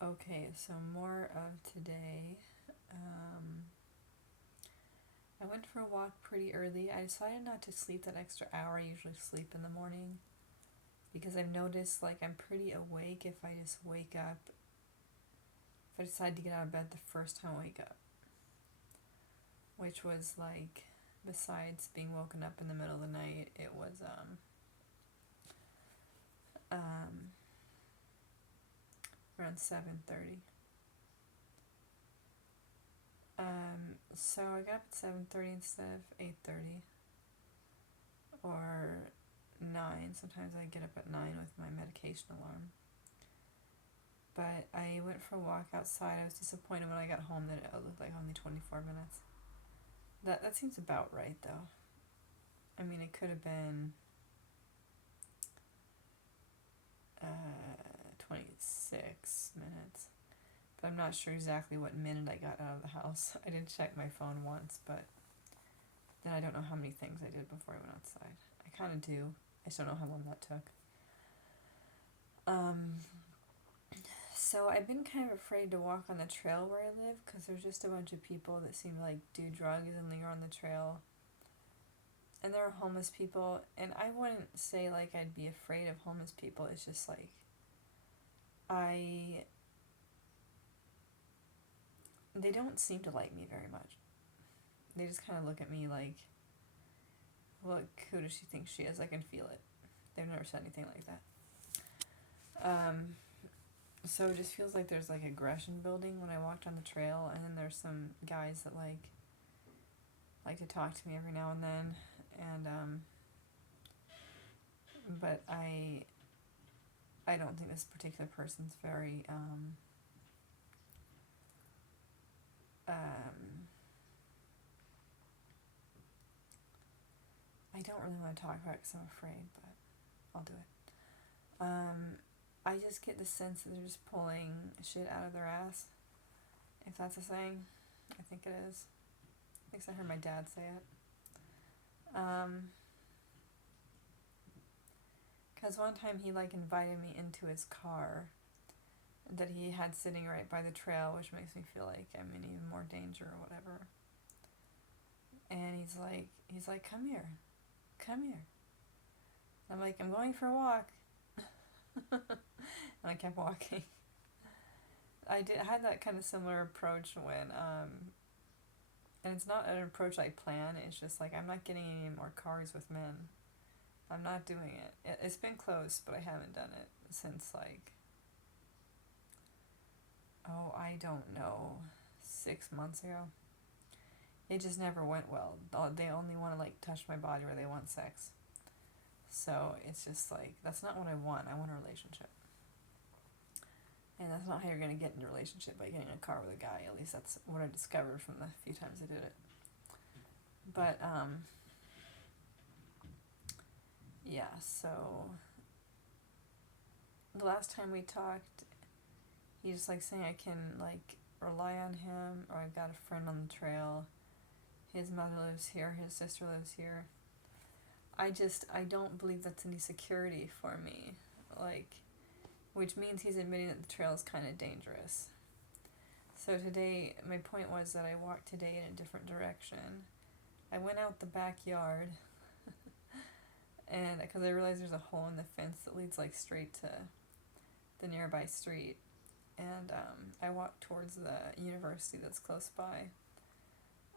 Okay, so more of today. I went for a walk pretty early. I decided not to sleep that extra hour. I usually sleep in the morning because I've noticed like I'm pretty awake if I just wake up. If I decide to get out of bed the first time I wake up, which was like, besides being woken up in the middle of the night, it was um, around 7:30. So I got up at 7:30 instead of 8:30 or 9. Sometimes I get up at 9 with my medication alarm. But I went for a walk outside. I was disappointed when I got home that it looked like only 24 minutes. That seems about right though. I mean, it could have been 26 minutes. But I'm not sure exactly what minute I got out of the house. I did check my phone once, but then I don't know how many things I did before I went outside. I kind of do. I just don't know how long that took. So I've been kind of afraid to walk on the trail where I live because there's just a bunch of people that seem to like do drugs and linger on the trail. And there are homeless people, and I wouldn't say like I'd be afraid of homeless people. It's just like I they don't seem to like me very much. They just kind of look at me like, look, who does she think she is? I can feel it. They've never said anything like that. So it just feels like there's like aggression building when I walked on the trail, and then there's some guys that like to talk to me every now and then, and but I don't think this particular person's very I don't really want to talk about it because I'm afraid, but I'll do it. I just get the sense that they're just pulling shit out of their ass, if that's a saying. I think it is. I think I heard my dad say it. Because one time he like invited me into his car that he had sitting right by the trail, which makes me feel like I'm in even more danger or whatever. And he's like, come here, come here. I'm like, I'm going for a walk. And I kept walking. I had that kind of similar approach when, and it's not an approach I plan, it's just like, I'm not getting any more cars with men. I'm not doing it. It's been close, but I haven't done it since like, oh, I don't know, 6 months ago. It just never went well. They only want to like touch my body or they want sex. So it's just like, that's not what I want. I want a relationship. And that's not how you're going to get into a relationship, by getting in a car with a guy. At least that's what I discovered from the few times I did it. But, yeah, so the last time we talked, he just like saying I can like rely on him, or I've got a friend on the trail. His mother lives here, his sister lives here. I don't believe that's any security for me. Like, which means he's admitting that the trail is kind of dangerous. So today, my point was that I walked today in a different direction. I went out the backyard, and because I realized there's a hole in the fence that leads like straight to the nearby street, and I walked towards the university that's close by,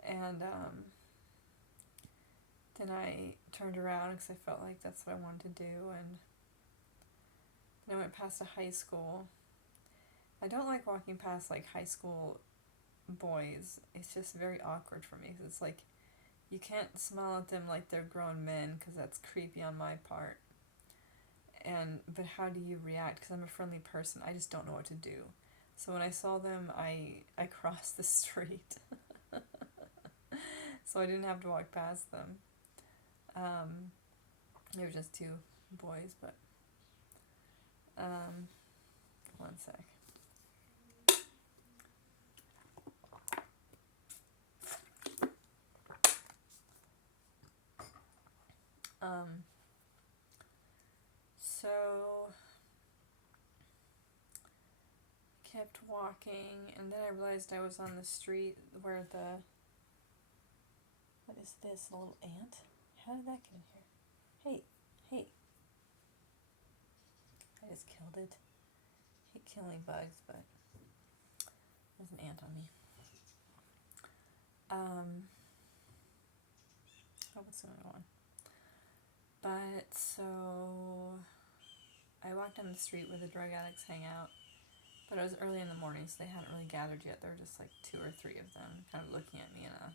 and then I turned around because I felt like that's what I wanted to do, and then I went past a high school. I don't like walking past like high school boys. It's just very awkward for me because it's like, you can't smile at them like they're grown men because that's creepy on my part. But how do you react? Because I'm a friendly person, I just don't know what to do. So when I saw them, I crossed the street, so I didn't have to walk past them. They were just two boys, but one sec. So kept walking, and then I realized I was on the street where the... What is this? A little ant? How did that get in here? Hey, hey. I just killed it. I hate killing bugs, but there's an ant on me. Oh, what's going on? But so I walked down the street where the drug addicts hang out, but it was early in the morning, so they hadn't really gathered yet. There were just like 2 or 3 of them kind of looking at me in a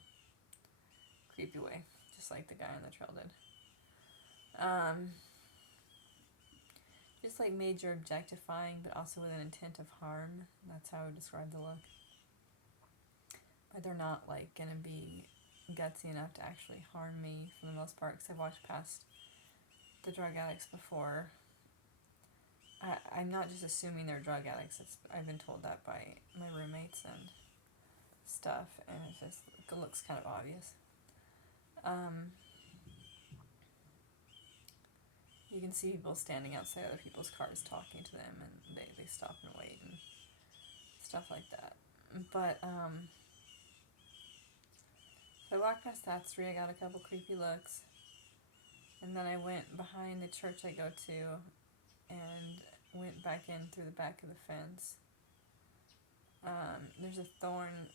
creepy way, just like the guy on the trail did. Just like major objectifying, but also with an intent of harm. That's how I would describe the look. But they're not like gonna be gutsy enough to actually harm me for the most part, because I've walked past the drug addicts before. I'm not just assuming they're drug addicts. I've been told that by my roommates and stuff, and it looks kind of obvious. You can see people standing outside other people's cars talking to them, and they stop and wait and stuff like that. But I walked past that street, I got a couple creepy looks, and then I went behind the church I go to and went back in through the back of the fence. There's a thorn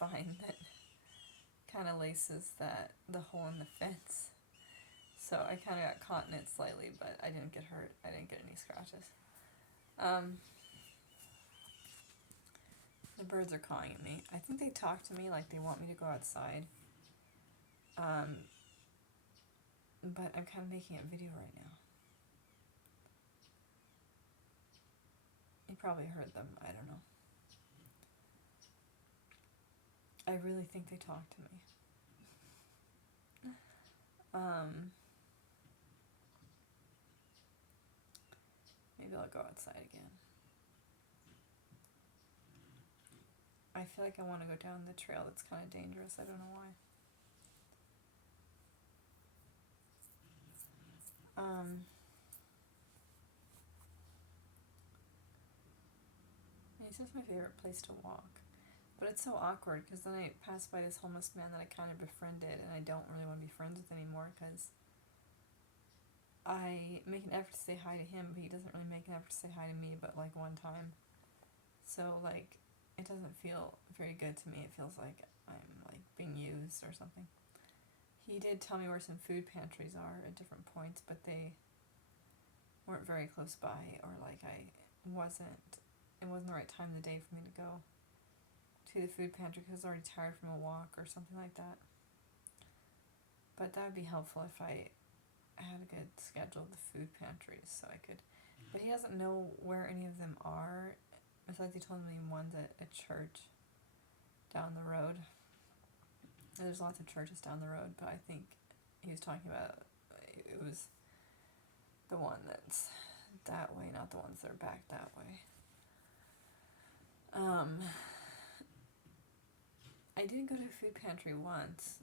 vine that kind of laces the hole in the fence. So I kind of got caught in it slightly, but I didn't get hurt. I didn't get any scratches. The birds are cawing at me. I think they talk to me like they want me to go outside. But I'm kind of making a video right now. You probably heard them. I don't know. I really think they talk to me. Maybe I'll go outside again. I feel like I want to go down the trail that's kind of dangerous. I don't know why. It's just my favorite place to walk. But it's so awkward because then I pass by this homeless man that I kind of befriended, and I don't really want to be friends with anymore because I make an effort to say hi to him, but he doesn't really make an effort to say hi to me, but like one time. So like, it doesn't feel very good to me. It feels like I'm like being used or something. He did tell me where some food pantries are at different points, but they weren't very close by, or like it wasn't the right time of the day for me to go to the food pantry because I was already tired from a walk or something like that. But that would be helpful if I had a good schedule of the food pantries so I could. But he doesn't know where any of them are. Besides, he told me one's at a church down the road. There's lots of churches down the road, but I think he was talking about it was the one that's that way, not the ones that are back that way. I did go to a food pantry once,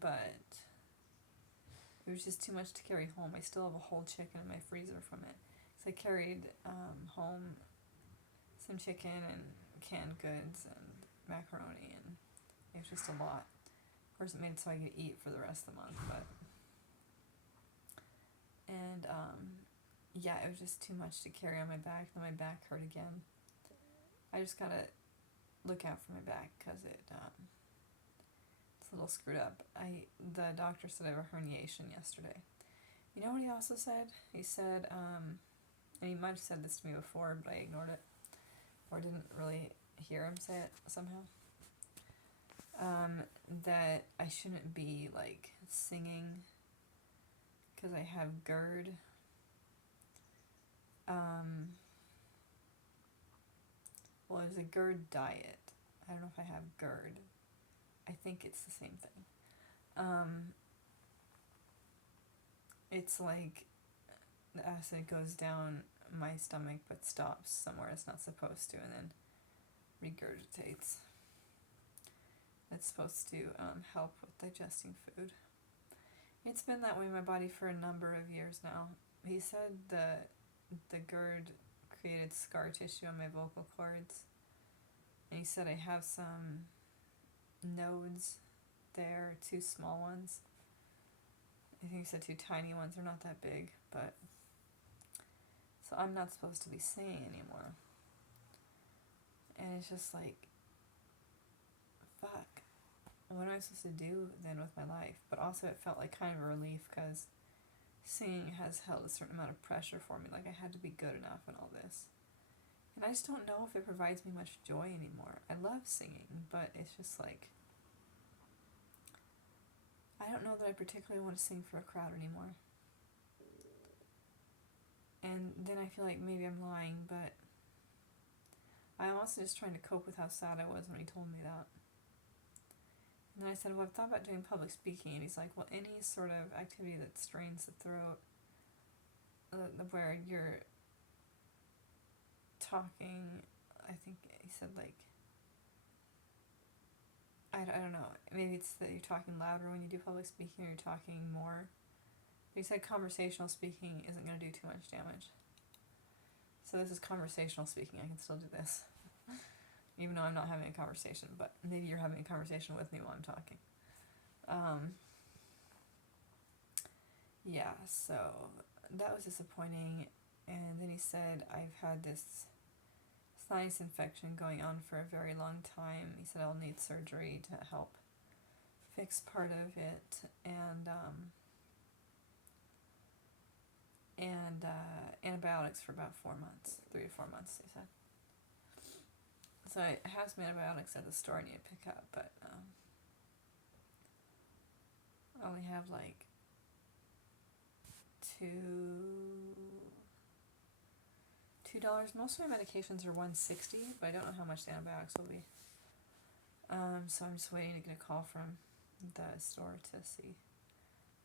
but it was just too much to carry home. I still have a whole chicken in my freezer from it. So I carried home some chicken and canned goods and macaroni, and it was just a lot. Of course, it made it so I could eat for the rest of the month, but... And, yeah, it was just too much to carry on my back. Then my back hurt again. I just gotta look out for my back because it's a little screwed up. The doctor said I have a herniation yesterday. You know what he also said? He said, and he might have said this to me before, but I ignored it, or didn't really hear him say it somehow. That I shouldn't be like singing because I have GERD. Well, it was a GERD diet. I don't know if I have GERD. I think it's the same thing. It's like the acid goes down my stomach but stops somewhere it's not supposed to and then regurgitates. It's supposed to help with digesting food. It's been that way in my body for a number of years now. He said the GERD created scar tissue on my vocal cords. And he said I have some nodes there, 2 small ones. I think he said 2 tiny ones. They're not that big, but so I'm not supposed to be singing anymore. And it's just like, fuck, what am I supposed to do then with my life? But also it felt like kind of a relief because singing has held a certain amount of pressure for me. Like I had to be good enough and all this. And I just don't know if it provides me much joy anymore. I love singing, but it's just like, I don't know that I particularly want to sing for a crowd anymore. And then I feel like maybe I'm lying, but I'm also just trying to cope with how sad I was when he told me that. And then I said, well, I've thought about doing public speaking. And he's like, well, any sort of activity that strains the throat, where you're talking, I think he said, like, I don't know, maybe it's that you're talking louder when you do public speaking, or you're talking more. But he said conversational speaking isn't going to do too much damage. So this is conversational speaking. I can still do this. Even though I'm not having a conversation, but maybe you're having a conversation with me while I'm talking. Yeah, so that was disappointing. And then he said, I've had this sinus infection going on for a very long time. He said I'll need surgery to help fix part of it, and antibiotics for about 4 months, 3 to 4 months, he said. So I have some antibiotics at the store I need to pick up, but I only have like $2. Most of my medications are $160, but I don't know how much the antibiotics will be. So I'm just waiting to get a call from the store to see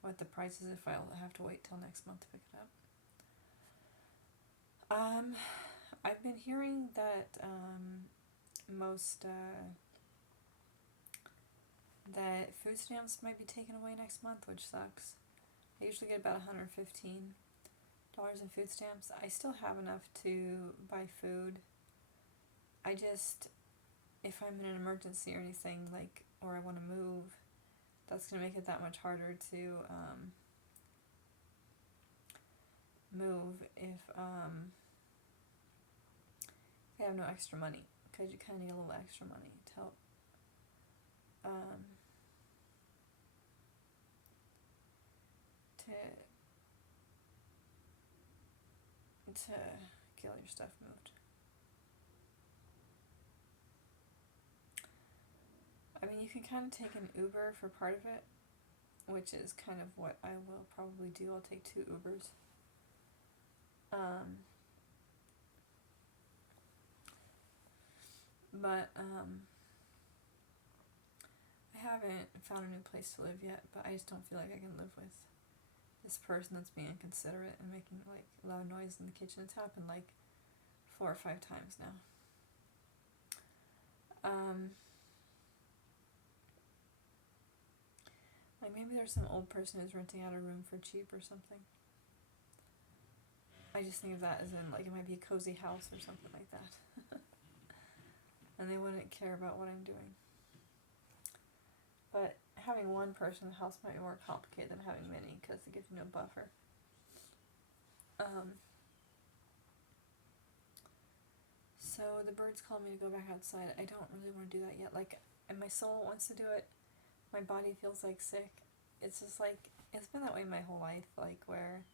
what the price is, if I'll have to wait till next month to pick it up. I've been hearing that that food stamps might be taken away next month, which sucks. I usually get about $115 in food stamps. I still have enough to buy food. I just, if I'm in an emergency or anything, like, or I want to move, that's going to make it that much harder to move if I have no extra money, because you kind of need a little extra money to help to get all your stuff moved. I mean, you can kind of take an Uber for part of it, which is kind of what I will probably do. I'll take 2 Ubers. But I haven't found a new place to live yet, but I just don't feel like I can live with this person that's being inconsiderate and making like loud noise in the kitchen. It's happened like 4 or 5 times now. Like maybe there's some old person who's renting out a room for cheap or something. I just think of that as in like it might be a cozy house or something like that. And they wouldn't care about what I'm doing. But having one person in the house might be more complicated than having many, because it gives you no buffer. So the birds call me to go back outside. I don't really want to do that yet. Like, and my soul wants to do it. My body feels like sick. It's just like, it's been that way my whole life, like where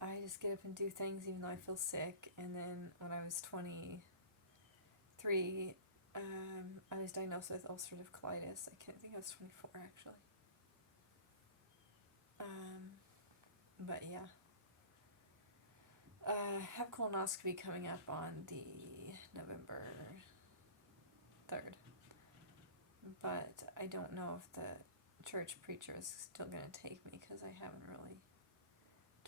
I just get up and do things even though I feel sick. And then when I was 23, I was diagnosed with ulcerative colitis. I can't think I was 24 actually. But yeah. Have colonoscopy coming up on the November 3rd. But I don't know if the church preacher is still going to take me, because I haven't really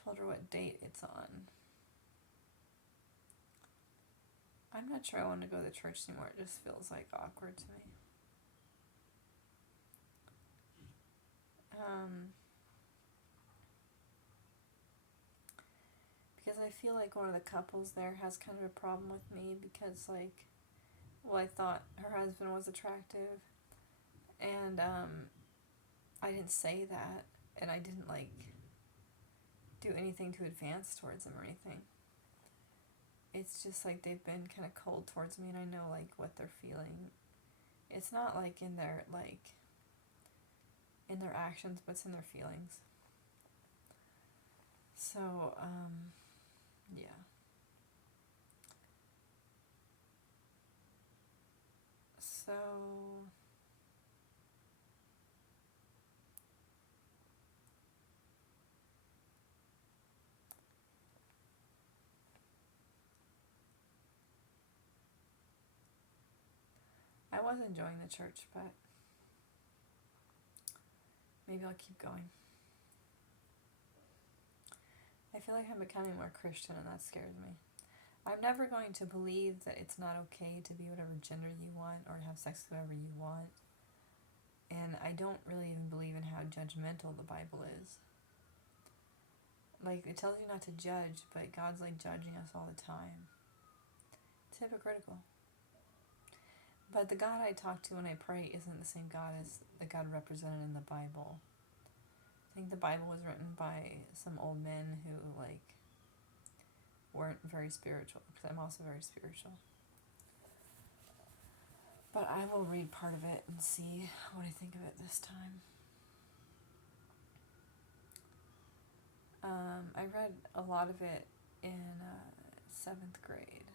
told her what date it's on. I'm not sure I want to go to church anymore. It just feels like awkward to me. Because because I feel like one of the couples there has kind of a problem with me because, like, well, I thought her husband was attractive, and I didn't say that, and I didn't, like, do anything to advance towards him or anything. It's just, like, they've been kind of cold towards me, and I know, like, what they're feeling. It's not, like, in their actions, but it's in their feelings. So, yeah. So, I was enjoying the church, but maybe I'll keep going. I feel like I'm becoming more Christian, and that scares me. I'm never going to believe that it's not okay to be whatever gender you want or to have sex with whoever you want. And I don't really even believe in how judgmental the Bible is. Like, it tells you not to judge, but God's, like, judging us all the time. It's hypocritical. But the God I talk to when I pray isn't the same God as the God represented in the Bible. I think the Bible was written by some old men who, like, weren't very spiritual, because I'm also very spiritual. But I will read part of it and see what I think of it this time. I read a lot of it in 7th grade,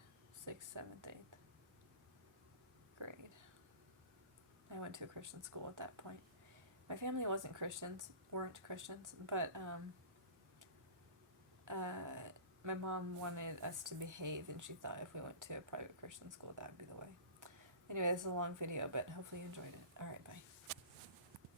6th, 7th, 8th grade. I went to a Christian school at that point. My family weren't Christians, but my mom wanted us to behave, and she thought if we went to a private Christian school, that would be the way. Anyway, this is a long video, but hopefully you enjoyed it. Alright, bye.